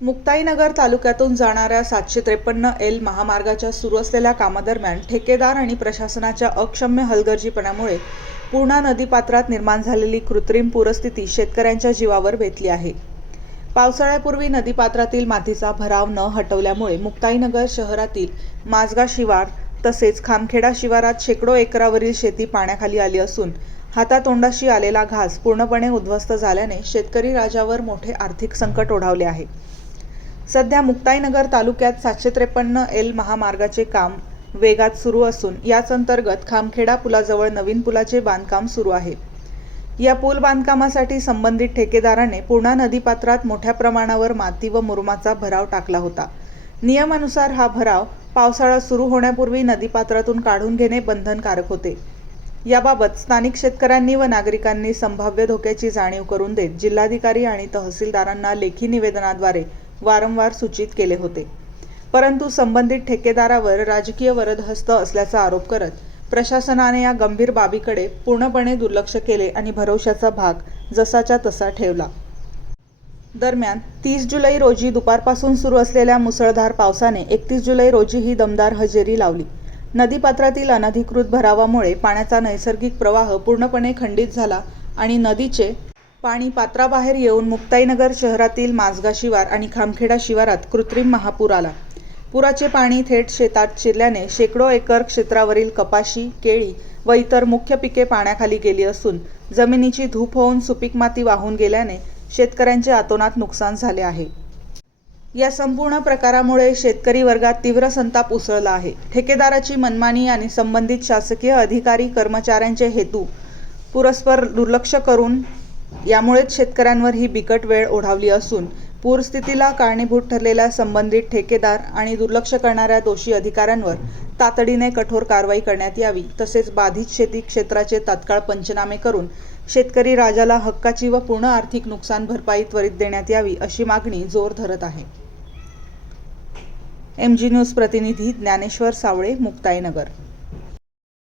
मुक्ताईनगर तालुक्यातून जाणाऱ्या 753L महामार्गाच्या सुरू असलेल्या कामादरम्यान ठेकेदार आणि प्रशासनाच्या अक्षम्य हलगर्जीपणामुळे पूर्णा नदीपात्रात निर्माण झालेली कृत्रिम पूरस्थिती शेतकऱ्यांच्या जीवावर बेतली आहे। पावसाळ्यापूर्वी नदीपात्रातील मातीचा भराव न हटवल्यामुळे मुक्ताईनगर शहरातील माझगा शिवार तसेच खामखेडा शिवारात शेकडो एकरावरील शेती पाण्याखाली आली असून हातातोंडाशी आलेला घास पूर्णपणे उद्ध्वस्त झाल्याने शेतकरी राजावर मोठे आर्थिक संकट ओढावले आहे। सध्या मुक्ताईनगर तालुक्यात 753L महामार्गाचे काम वेगात सुरू असून याच अंतर्गत खामखेडा पुलाजवळ नवीन पुलाचे बांधकाम सुरू आहे। या पूल बांधकामासाठी संबंधित ठेकेदाराने पूर्णा नदीपात्रात मोठ्या प्रमाणावर माती व मुरुमाचा भराव टाकला होता। नियमानुसार हा भराव पावसाळा सुरू होण्यापूर्वी नदीपात्रातून काढून घेणे बंधनकारक होते। याबाबत स्थानिक शेतकऱ्यांनी व नागरिकांनी संभाव्य धोक्याची जाणीव करून देत जिल्हाधिकारी आणि तहसीलदारांना लेखी निवेदनाद्वारे वारंवार सूचित केले होते, परंतु संबंधित ठेकेदारावर राजकीय वरदहस्त असल्याचा आरोप करत प्रशासनाने या गंभीर बाबीकडे पूर्णपणे दुर्लक्ष केले आणि भरवशाचा भाग जसाच्या तसा ठेवला। दरम्यान 30 जुलै रोजी दुपारपासून सुरू असलेल्या मुसळधार पावसाने 31 जुलै रोजीही दमदार हजेरी लावली। नदीपात्रातील अनधिकृत भरावामुळे पाण्याचा नैसर्गिक प्रवाह पूर्णपणे खंडित झाला आणि नदीचे पाणी पात्राबाहेर येऊन मुक्ताईनगर शहरातील माझगा शिवार आणि खामखेडा शिवारात कृत्रिम महापूर आला। पुराचे पाणी थेट शेतात शिरल्याने शेकडो एकर क्षेत्रावरील कपाशी, केळी व इतर मुख्य पिके पाण्याखाली गेली असून जमिनीची धूप होऊन सुपीक माती वाहून गेल्याने शेतकऱ्यांचे अतोनात नुकसान झाले आहे। या संपूर्ण प्रकारामुळे शेतकरी वर्गात तीव्र संताप उसळला आहे। ठेकेदाराची मनमानी आणि संबंधित शासकीय अधिकारी कर्मचाऱ्यांचे हेतू पुरस्पर दुर्लक्ष करून यामुळेच शेतकऱ्यांवर ही बिकट वेळ ओढावली असून पूरस्थितीला कारणीभूत ठरलेल्या संबंधित ठेकेदार आणि दुर्लक्ष करणाऱ्या दोषी अधिकाऱ्यांवर तातडीने कठोर कारवाई करण्यात यावी, तसेच बाधित शेती क्षेत्राचे तात्काळ पंचनामे करून शेतकरी राजाला हक्काची व पूर्ण आर्थिक नुकसान भरपाई त्वरित देण्यात यावी अशी मागणी जोर धरत आहे। MG न्यूज प्रतिनिधी ज्ञानेश्वर सावळे, मुक्ताईनगर।